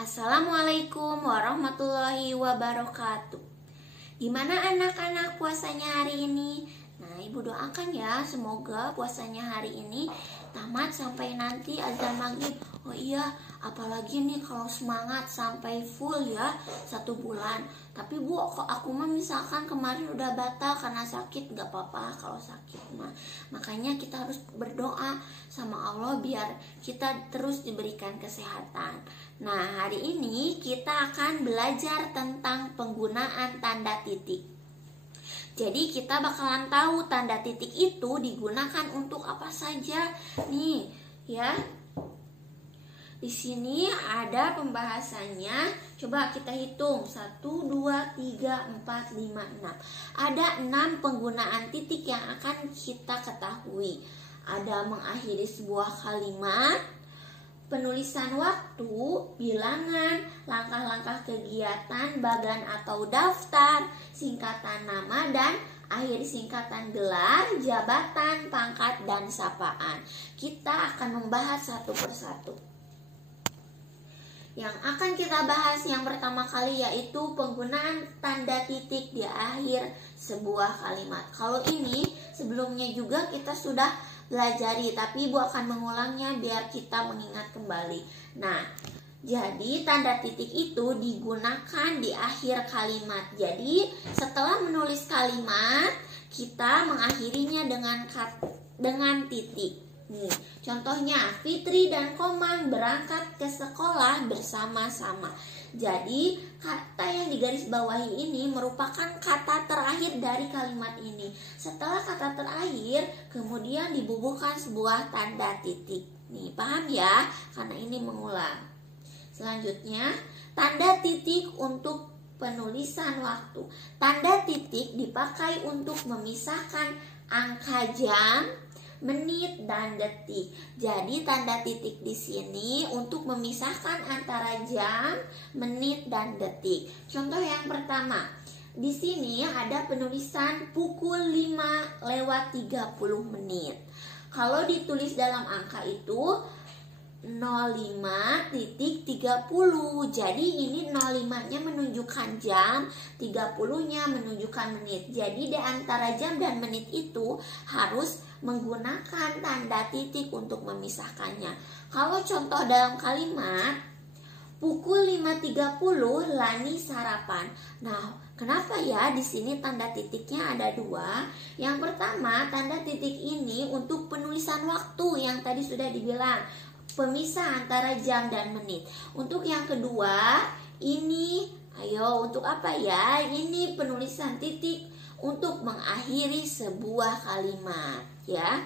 Assalamualaikum warahmatullahi wabarakatuh. Gimana anak-anak puasanya hari ini? Nah, Ibu doakan ya, semoga puasanya hari ini tamat sampai nanti azan maghrib. Oh iya, apalagi nih kalau semangat sampai full ya 1 bulan. Tapi Bu, kok aku mah misalkan kemarin udah batal karena sakit, gak apa-apa kalau sakit mah. Makanya kita harus berdoa sama Allah biar kita terus diberikan kesehatan. Nah, hari ini kita akan belajar tentang penggunaan tanda titik. Jadi kita bakalan tahu tanda titik itu digunakan untuk apa saja nih, ya. Di sini ada pembahasannya. Coba kita hitung 1, 2, 3, 4, 5, 6. Ada 6 penggunaan titik yang akan kita ketahui. Ada mengakhiri sebuah kalimat, penulisan waktu, bilangan, langkah-langkah kegiatan, bagan atau daftar, singkatan nama, dan akhir singkatan gelar, jabatan, pangkat, dan sapaan. Kita akan membahas satu persatu. Yang akan kita bahas yang pertama kali yaitu penggunaan tanda titik di akhir sebuah kalimat. Kalau ini sebelumnya juga kita sudah pelajari, tapi Ibu akan mengulangnya biar kita mengingat kembali. Nah, jadi tanda titik itu digunakan di akhir kalimat. Jadi setelah menulis kalimat, kita mengakhirinya dengan titik. Nih, contohnya Fitri dan Komang berangkat ke sekolah bersama-sama. Jadi kata yang digarisbawahi ini merupakan kata terakhir dari kalimat ini. Setelah kata terakhir, kemudian dibubuhkan sebuah tanda titik. Nih, paham ya? Karena ini mengulang. Selanjutnya, tanda titik untuk penulisan waktu. Tanda titik dipakai untuk memisahkan angka jam, menit, dan detik. Jadi tanda titik di sini untuk memisahkan antara jam, menit, dan detik. Contoh yang pertama, di sini ada penulisan pukul 5:30 menit. Kalau ditulis dalam angka itu 05.30. Jadi ini 05-nya menunjukkan jam, 30-nya menunjukkan menit. Jadi di antara jam dan menit itu harus menggunakan tanda titik untuk memisahkannya. Kalau contoh dalam kalimat pukul 5.30 Lani sarapan. Nah, kenapa ya di sini tanda titiknya ada 2? Yang pertama, tanda titik ini untuk penulisan waktu yang tadi sudah dibilang, pemisah antara jam dan menit. Untuk yang kedua, ini untuk apa ya? Ini penulisan titik untuk mengakhiri sebuah kalimat, ya.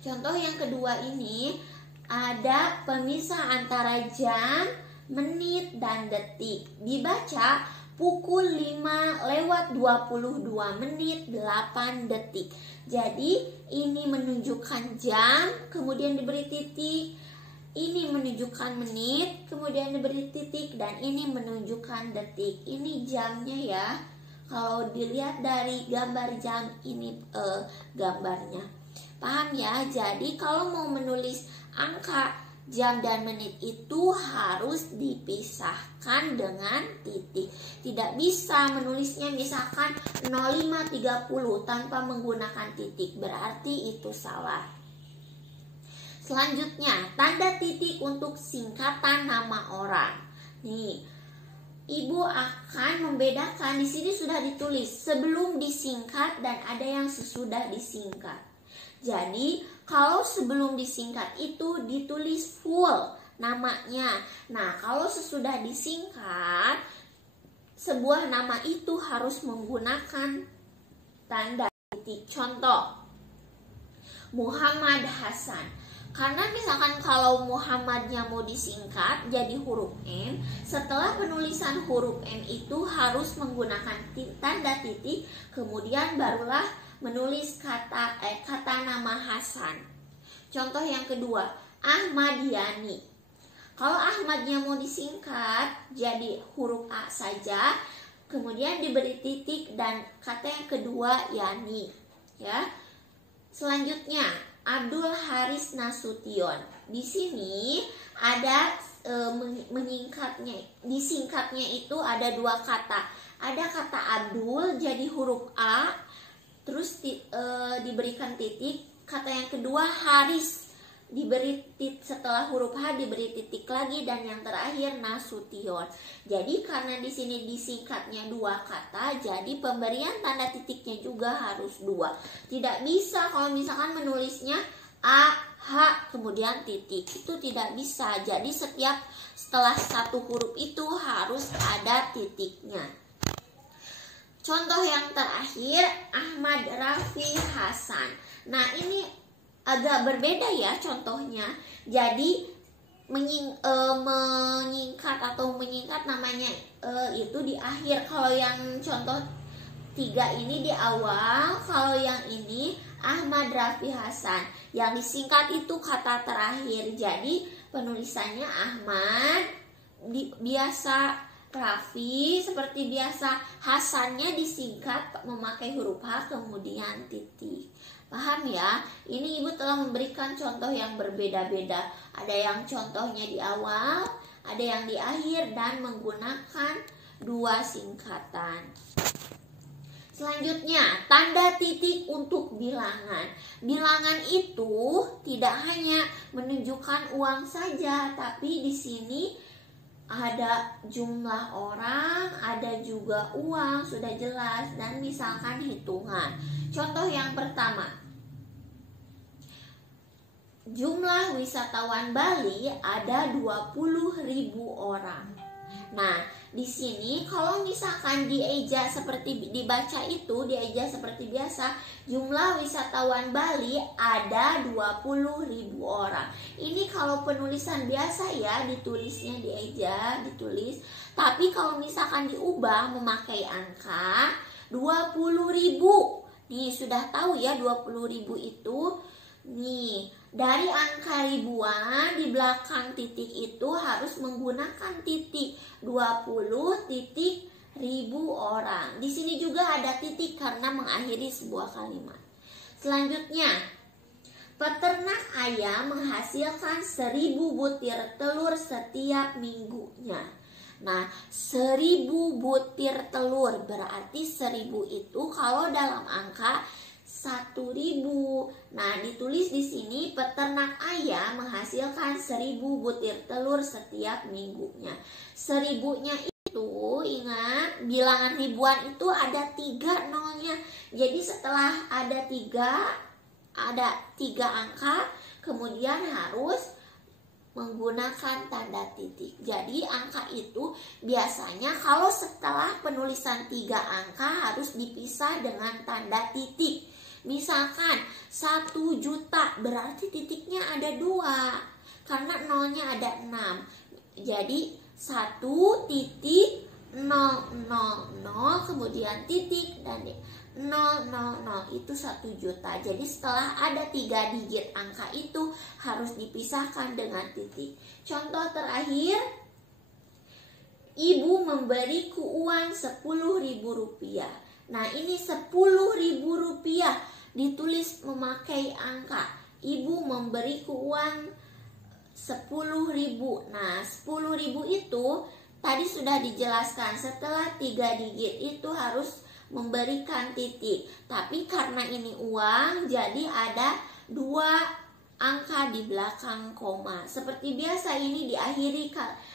Contoh yang kedua ini ada pemisah antara jam, menit, dan detik. Dibaca pukul 5:22 menit 8 detik. Jadi ini menunjukkan jam, kemudian diberi titik. Ini menunjukkan menit, kemudian diberi titik, dan ini menunjukkan detik. Ini jamnya ya. Kalau dilihat dari gambar jam ini gambarnya. Paham ya? Jadi kalau mau menulis angka jam dan menit itu harus dipisahkan dengan titik. Tidak bisa menulisnya misalkan 05.30 tanpa menggunakan titik. Berarti itu salah. Selanjutnya, tanda titik untuk singkatan nama orang. Nih, Ibu akan membedakan, di sini sudah ditulis sebelum disingkat dan ada yang sesudah disingkat. Jadi kalau sebelum disingkat itu ditulis full namanya. Nah, kalau sesudah disingkat, sebuah nama itu harus menggunakan tanda titik. Contoh, Muhammad Hasan. Karena misalkan kalau Muhammadnya mau disingkat jadi huruf M, setelah penulisan huruf M itu harus menggunakan tanda titik, kemudian barulah menulis kata nama Hasan. Contoh yang kedua, Ahmad Yani. Kalau Ahmadnya mau disingkat jadi huruf A saja, kemudian diberi titik dan kata yang kedua Yani, ya. Selanjutnya, Abdul Haris Nasution. Di sini ada menyingkatnya, disingkatnya itu ada dua kata. Ada kata Abdul jadi huruf A, terus diberikan titik. Kata yang kedua Haris, diberi setelah huruf H diberi titik lagi, dan yang terakhir Nasution. Jadi karena di sini disingkatnya dua kata, jadi pemberian tanda titiknya juga harus dua. Tidak bisa kalau misalkan menulisnya A, H, kemudian titik, itu tidak bisa. Jadi setelah satu huruf itu harus ada titiknya. Contoh yang terakhir, Ahmad Rafi Hasan. Nah, ini agak berbeda ya contohnya. Jadi menyingkat atau menyingkat namanya itu di akhir. Kalau yang contoh 3 ini di awal, kalau yang ini Ahmad Rafi Hasan. Yang disingkat itu kata terakhir. Jadi penulisannya Ahmad biasa, Rafi seperti biasa, Hasannya disingkat memakai huruf H kemudian titik. Paham ya? Ini ibu telah memberikan contoh yang berbeda-beda. Ada yang contohnya di awal, ada yang di akhir, dan menggunakan dua singkatan. Selanjutnya, tanda titik untuk bilangan. Bilangan itu tidak hanya menunjukkan uang saja, tapi di sini ada jumlah orang, ada juga uang, sudah jelas, dan misalkan hitungan. Contoh yang pertama, jumlah wisatawan Bali ada 20.000 orang. Nah, di sini kalau misalkan dieja seperti dibaca itu, dieja seperti biasa, jumlah wisatawan Bali ada 20.000 orang. Ini kalau penulisan biasa ya, ditulisnya dieja, ditulis. Tapi kalau misalkan diubah memakai angka 20.000. Nih, sudah tahu ya 20.000 itu. Nih, dari angka ribuan di belakang titik itu harus menggunakan titik 20 titik ribu orang. Di sini juga ada titik karena mengakhiri sebuah kalimat. Selanjutnya, peternak ayam menghasilkan 1000 butir telur setiap minggunya. Nah, 1000 butir telur berarti 1000 itu kalau dalam angka 1000. Nah, ditulis di sini peternak ayam menghasilkan 1000 butir telur setiap minggunya. 1000-nya itu ingat, bilangan ribuan itu ada 3 nolnya. Jadi setelah ada 3 angka, kemudian harus menggunakan tanda titik. Jadi angka itu biasanya kalau setelah penulisan 3 angka harus dipisah dengan tanda titik. Misalkan 1 juta berarti titiknya ada 2 karena nolnya ada 6. Jadi 1 titik 000 kemudian titik dan 000 itu 1 juta. Jadi setelah ada 3 digit angka itu harus dipisahkan dengan titik. Contoh terakhir, ibu memberiku uang 10.000 rupiah. Nah, ini 10.000 rupiah ditulis memakai angka. Ibu memberiku uang 10.000. Nah, 10.000 itu tadi sudah dijelaskan, setelah 3 digit itu harus memberikan titik. Tapi karena ini uang, jadi ada 2 angka di belakang koma. Seperti biasa ini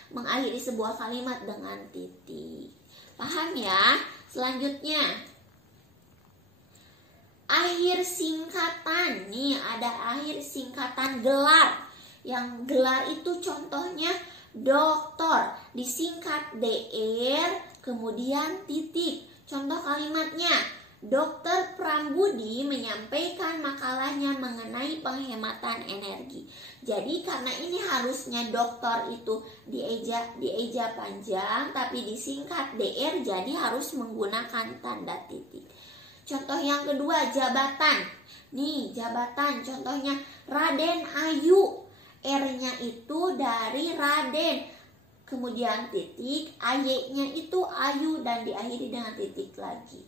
mengakhiri sebuah kalimat dengan titik. Paham ya? Selanjutnya, akhir singkatan. Nih ada akhir singkatan gelar. Yang gelar itu contohnya doktor, disingkat DR kemudian titik. Contoh kalimatnya, Dr. Prambudi menyampaikan makalahnya mengenai penghematan energi. Jadi karena ini harusnya dokter itu dieja panjang tapi disingkat DR, jadi harus menggunakan tanda titik. Contoh yang kedua, jabatan. Nih, jabatan contohnya Raden Ayu. R-nya itu dari Raden, kemudian titik, AY-nya itu Ayu dan diakhiri dengan titik lagi.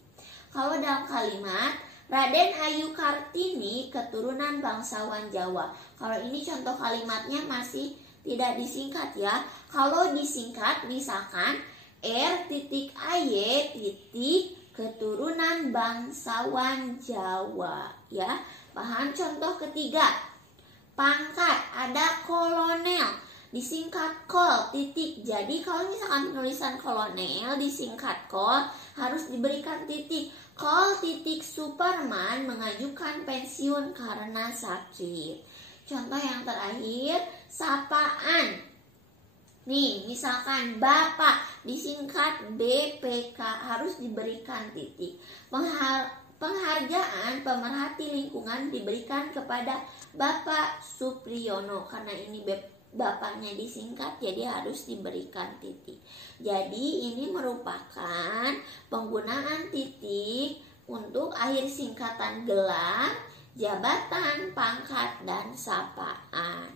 Kalau dalam kalimat Raden Ayu Kartini keturunan bangsawan Jawa. Kalau ini contoh kalimatnya masih tidak disingkat ya. Kalau disingkat misalkan R.AY keturunan bangsawan Jawa ya. Paham? Contoh ketiga, pangkat ada kolonel, disingkat kol titik. Jadi kalau misalkan penulisan kolonel disingkat kol, harus diberikan titik. Kol titik Superman mengajukan pensiun karena sakit. Contoh yang terakhir, sapaan. Nih, misalkan Bapak disingkat BPK, harus diberikan titik. Penghargaan pemerhati lingkungan diberikan kepada Bapak Supriyono, karena ini bapaknya disingkat jadi harus diberikan titik. Jadi ini merupakan penggunaan titik untuk akhir singkatan gelar, jabatan, pangkat, dan sapaan.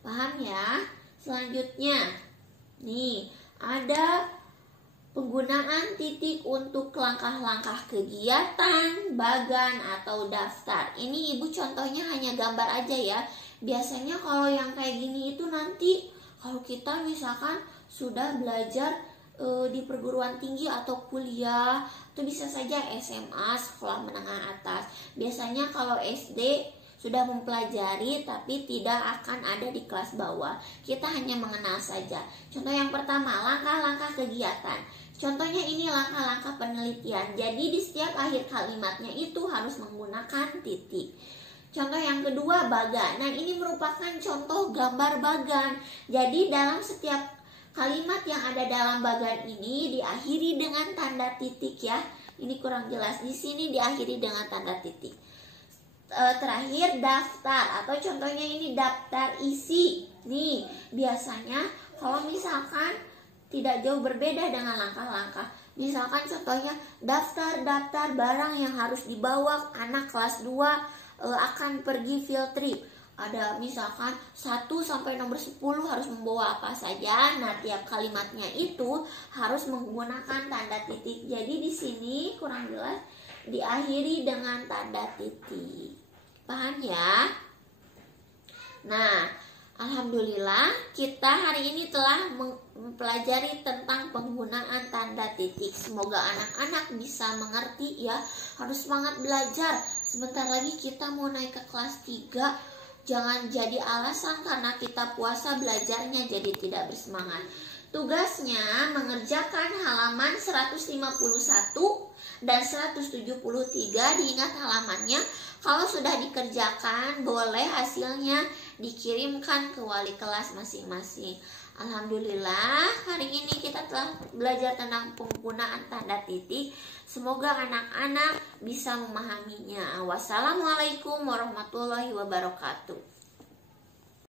Paham ya? Selanjutnya, nih ada penggunaan titik untuk langkah-langkah kegiatan, bagan, atau daftar. Ini ibu contohnya hanya gambar aja ya. Biasanya kalau yang kayak gini itu nanti kalau kita misalkan sudah belajar di perguruan tinggi atau kuliah, itu bisa saja SMA, sekolah menengah atas. Biasanya kalau SD sudah mempelajari tapi tidak akan ada di kelas bawah. Kita hanya mengenal saja. Contoh yang pertama, langkah-langkah kegiatan. Contohnya ini langkah-langkah penelitian. Jadi di setiap akhir kalimatnya itu harus menggunakan titik. Contoh yang kedua, bagan. Nah, ini merupakan contoh gambar bagan. Jadi dalam setiap kalimat yang ada dalam bagan ini diakhiri dengan tanda titik ya. Ini kurang jelas. Di sini diakhiri dengan tanda titik. Terakhir, daftar atau contohnya ini daftar isi. Nih, biasanya kalau misalkan tidak jauh berbeda dengan langkah-langkah. Misalkan contohnya daftar barang yang harus dibawa anak kelas 2 akan pergi field trip. Ada misalkan 1 sampai nomor 10 harus membawa apa saja. Nah, tiap kalimatnya itu harus menggunakan tanda titik. Jadi di sini kurang jelas, diakhiri dengan tanda titik. Paham ya? Nah, alhamdulillah kita hari ini telah mempelajari tentang penggunaan tanda titik. Semoga anak-anak bisa mengerti ya. Harus semangat belajar. Sebentar lagi kita mau naik ke kelas 3. Jangan jadi alasan karena kita puasa belajarnya jadi tidak bersemangat. Tugasnya mengerjakan halaman 151 dan 173. Diingat halamannya. Kalau sudah dikerjakan, boleh hasilnya dikirimkan ke wali kelas masing-masing. Alhamdulillah, hari ini kita telah belajar tentang penggunaan tanda titik. Semoga anak-anak bisa memahaminya. Wassalamualaikum warahmatullahi wabarakatuh.